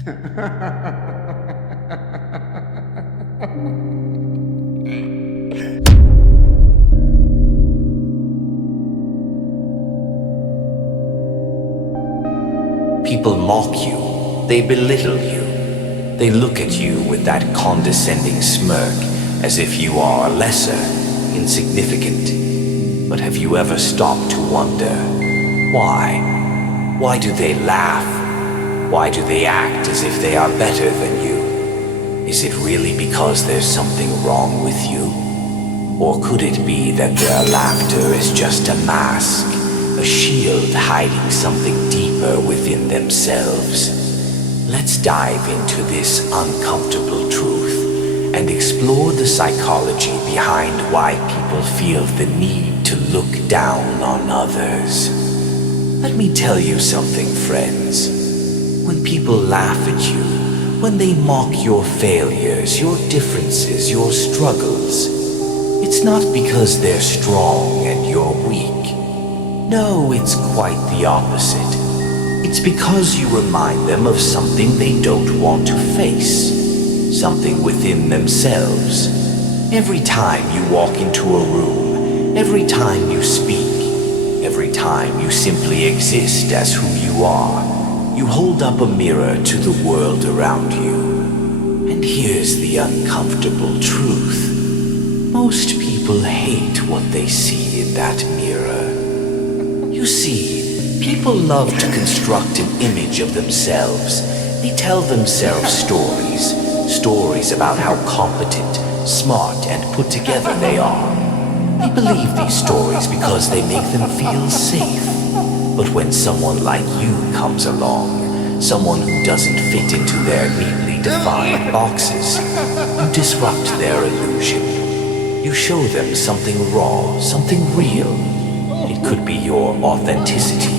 People mock you, they belittle you, they look at you with that condescending smirk as if you are lesser, insignificant. But have you ever stopped to wonder, why? Why do they laugh? Why do they act as if they are better than you? Is it really because there's something wrong with you? Or could it be that their laughter is just a mask? A shield hiding something deeper within themselves. Let's dive into this uncomfortable truth and explore the psychology behind why people feel the need to look down on others. Let me tell you something, friends. When people laugh at you, when they mock your failures, your differences, your struggles, it's not because they're strong and you're weak. No, it's quite the opposite. It's because you remind them of something they don't want to face, something within themselves. Every time you walk into a room, every time you speak, every time you simply exist as who you are, you hold up a mirror to the world around you. And here's the uncomfortable truth. Most people hate what they see in that mirror. You see, people love to construct an image of themselves. They tell themselves stories about how competent, smart, and put together they are. They believe these stories because they make them feel safe. But when someone like you comes along, someone who doesn't fit into their neatly defined boxes, you disrupt their illusion. You show them something raw, something real. It could be your authenticity,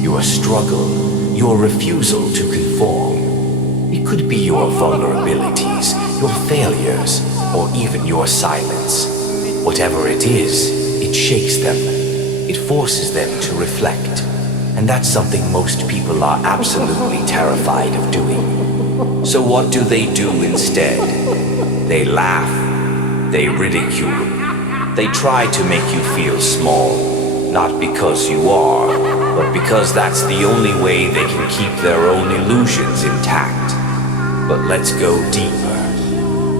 your struggle, your refusal to conform. It could be your vulnerabilities, your failures, or even your silence. Whatever it is, it shakes them. It forces them to reflect. And that's something most people are absolutely terrified of doing. So what do they do instead? They laugh. They ridicule. They try to make you feel small. Not because you are, but because that's the only way they can keep their own illusions intact. But let's go deeper.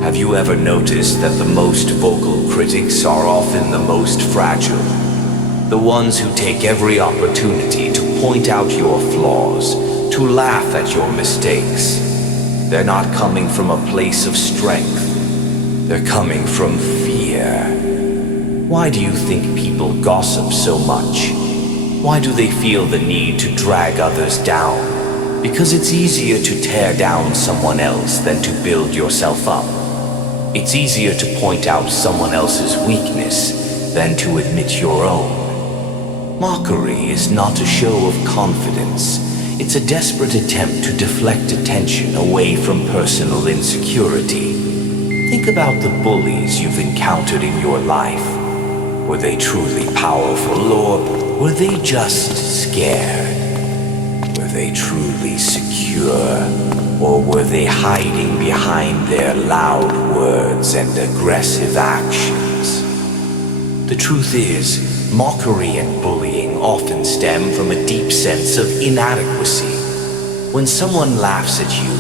Have you ever noticed that the most vocal critics are often the most fragile? The ones who take every opportunity to point out your flaws, to laugh at your mistakes. They're not coming from a place of strength. They're coming from fear. Why do you think people gossip so much? Why do they feel the need to drag others down? Because it's easier to tear down someone else than to build yourself up. It's easier to point out someone else's weakness than to admit your own. Mockery is not a show of confidence. It's a desperate attempt to deflect attention away from personal insecurity. Think about the bullies you've encountered in your life. Were they truly powerful, or were they just scared? Were they truly secure, or were they hiding behind their loud words and aggressive actions? The truth is, mockery and bullying often stem from a deep sense of inadequacy. When someone laughs at you,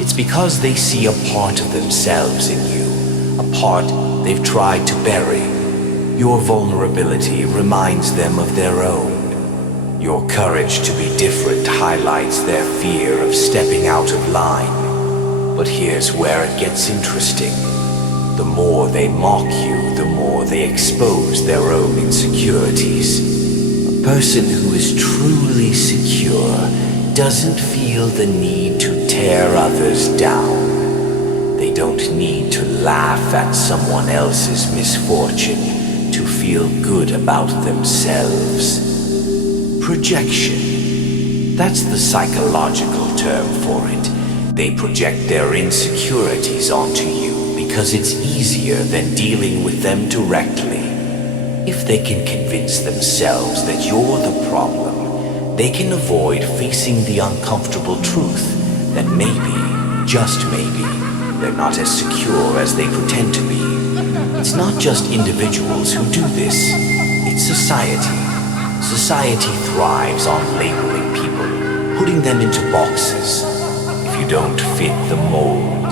it's because they see a part of themselves in you, a part they've tried to bury. Your vulnerability reminds them of their own. Your courage to be different highlights their fear of stepping out of line. But here's where it gets interesting. The more they mock you, the more they expose their own insecurities. A person who is truly secure doesn't feel the need to tear others down. They don't need to laugh at someone else's misfortune to feel good about themselves. Projection. That's the psychological term for it. They project their insecurities onto you because it's easier than dealing with them directly. If they can convince themselves that you're the problem, they can avoid facing the uncomfortable truth that maybe, just maybe, they're not as secure as they pretend to be. It's not just individuals who do this, it's society. Society thrives on labeling people, putting them into boxes. If you don't fit the mold,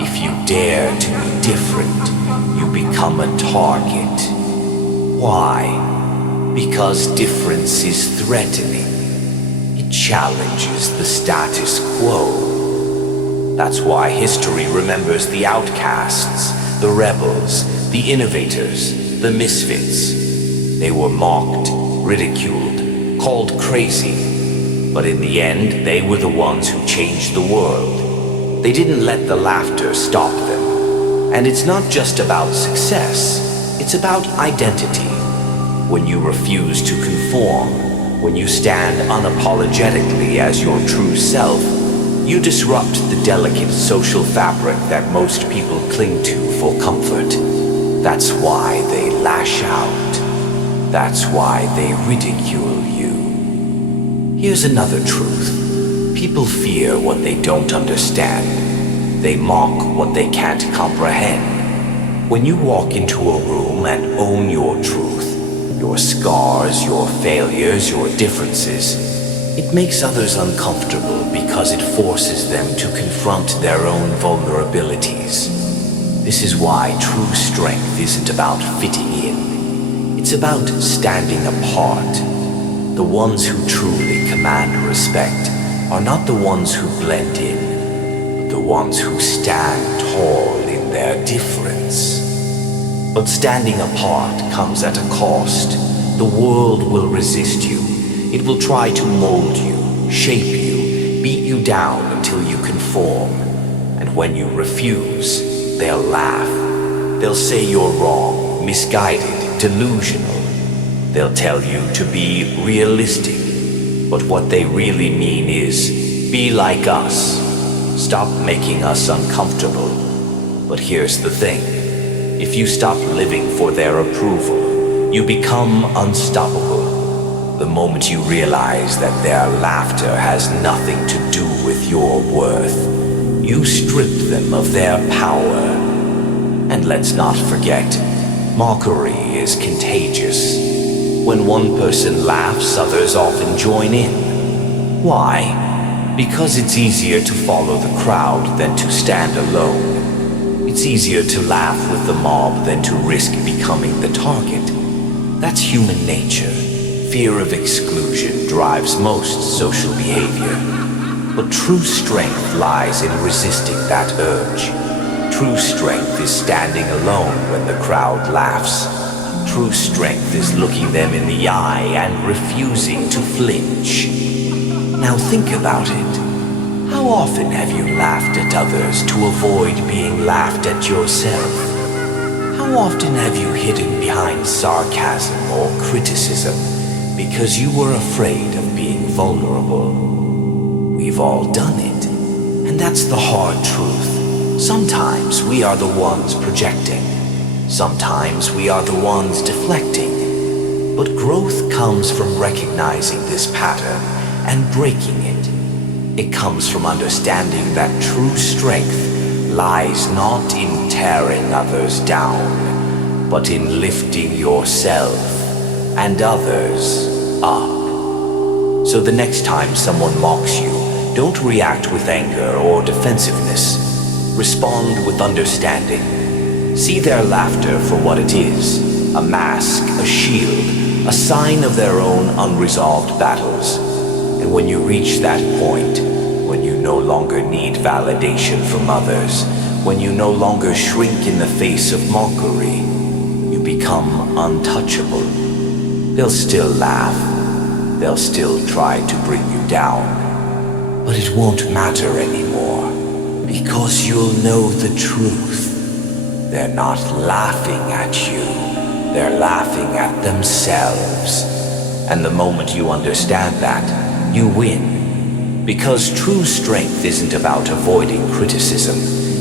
if you dare to be different, you become a target. Why? Because difference is threatening. It challenges the status quo. That's why history remembers the outcasts, the rebels, the innovators, the misfits. They were mocked, ridiculed, called crazy, but in the end, they were the ones who changed the world. They didn't let the laughter stop them. And it's not just about success, it's about identity. When you refuse to conform, when you stand unapologetically as your true self, you disrupt the delicate social fabric that most people cling to for comfort. That's why they lash out. That's why they ridicule you. Here's another truth. People fear what they don't understand. They mock what they can't comprehend. When you walk into a room and own your truth, your scars, your failures, your differences, it makes others uncomfortable because it forces them to confront their own vulnerabilities. This is why true strength isn't about fitting in. It's about standing apart. The ones who truly command respect are not the ones who blend in, but the ones who stand tall in their difference. But standing apart comes at a cost. The world will resist you. It will try to mold you, shape you, beat you down until you conform. And when you refuse, they'll laugh. They'll say you're wrong, misguided, delusional. They'll tell you to be realistic. But what they really mean is, be like us. Stop making us uncomfortable. But here's the thing. If you stop living for their approval, you become unstoppable. The moment you realize that their laughter has nothing to do with your worth, you strip them of their power. And let's not forget, mockery is contagious. When one person laughs, others often join in. Why? Because it's easier to follow the crowd than to stand alone. It's easier to laugh with the mob than to risk becoming the target. That's human nature. Fear of exclusion drives most social behavior. But true strength lies in resisting that urge. True strength is standing alone when the crowd laughs. True strength is looking them in the eye and refusing to flinch. Now think about it. How often have you laughed at others to avoid being laughed at yourself? How often have you hidden behind sarcasm or criticism because you were afraid of being vulnerable? We've all done it, and that's the hard truth. Sometimes we are the ones projecting. Sometimes we are the ones deflecting. But growth comes from recognizing this pattern and breaking it. It comes from understanding that true strength lies not in tearing others down, but in lifting yourself and others up. So the next time someone mocks you, don't react with anger or defensiveness. Respond with understanding. See their laughter for what it is, a mask, a shield, a sign of their own unresolved battles. And when you reach that point, when you no longer need validation from others, when you no longer shrink in the face of mockery, you become untouchable. They'll still laugh. They'll still try to bring you down. But it won't matter anymore, because you'll know the truth. They're not laughing at you. They're laughing at themselves. And the moment you understand that, you win. Because true strength isn't about avoiding criticism.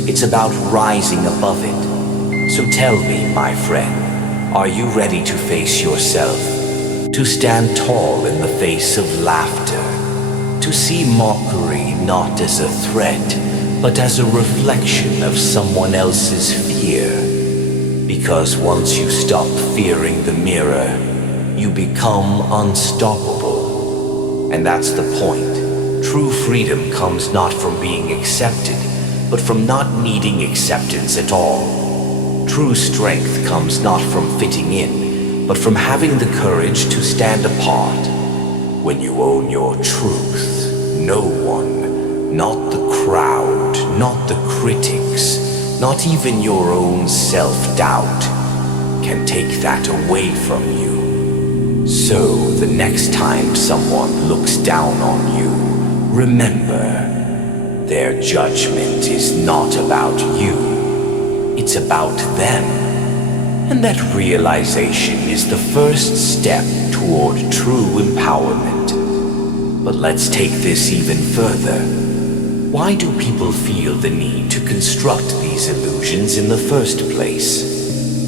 It's about rising above it. So tell me, my friend, are you ready to face yourself? To stand tall in the face of laughter? To see mockery not as a threat, but as a reflection of someone else's fear. Because once you stop fearing the mirror, you become unstoppable. And that's the point. True freedom comes not from being accepted, but from not needing acceptance at all. True strength comes not from fitting in, but from having the courage to stand apart. When you own your truth, no one, not the crowd, not the critics, not even your own self-doubt, can take that away from you. So the next time someone looks down on you, remember, their judgment is not about you, it's about them. And that realization is the first step toward true empowerment. But let's take this even further. Why do people feel the need to construct these illusions in the first place?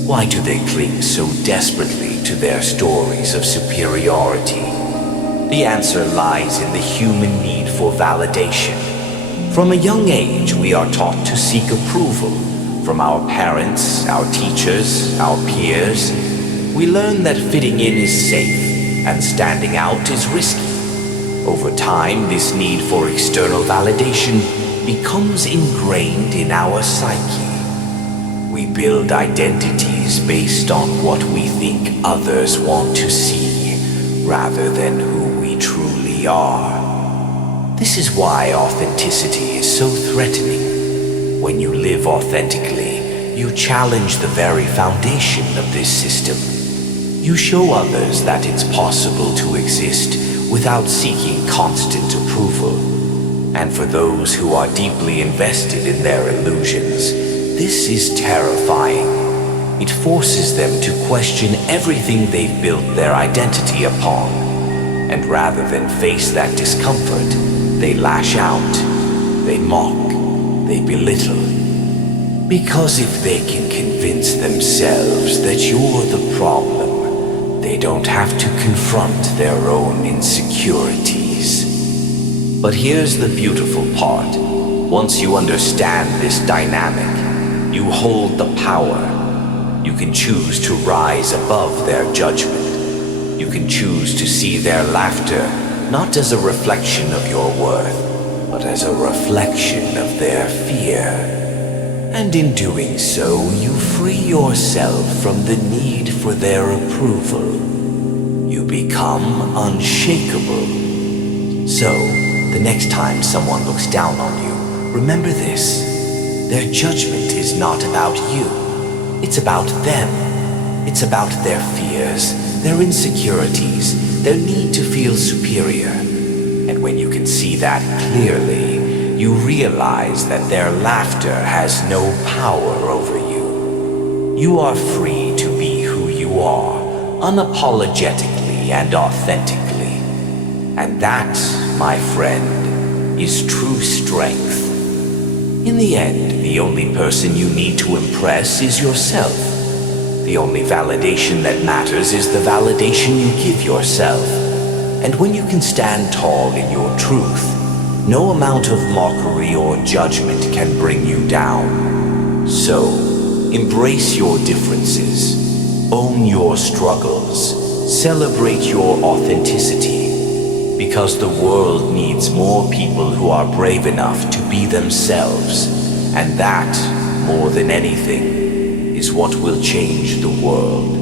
Why do they cling so desperately to their stories of superiority? The answer lies in the human need for validation. From a young age, we are taught to seek approval from our parents, our teachers, our peers. We learn that fitting in is safe and standing out is risky. Over time, this need for external validation becomes ingrained in our psyche. We build identities based on what we think others want to see, rather than who we truly are. This is why authenticity is so threatening. When you live authentically, you challenge the very foundation of this system. You show others that it's possible to exist without seeking constant approval. And for those who are deeply invested in their illusions, this is terrifying. It forces them to question everything they've built their identity upon. And rather than face that discomfort, they lash out, they mock, they belittle. Because if they can convince themselves that you're the problem, they don't have to confront their own insecurities. But here's the beautiful part. Once you understand this dynamic, you hold the power. You can choose to rise above their judgment. You can choose to see their laughter not as a reflection of your worth, but as a reflection of their fear. And in doing so, you free yourself from the need for their approval. You become unshakable. So, the next time someone looks down on you, remember this. Their judgment is not about you. It's about them. It's about their fears, their insecurities, their need to feel superior. And when you can see that clearly, you realize that their laughter has no power over you. You are free to be who you are, unapologetically and authentically. And that, my friend, is true strength. In the end, the only person you need to impress is yourself. The only validation that matters is the validation you give yourself. And when you can stand tall in your truth, no amount of mockery or judgment can bring you down. So, embrace your differences, own your struggles, celebrate your authenticity, because the world needs more people who are brave enough to be themselves, and that, more than anything, is what will change the world.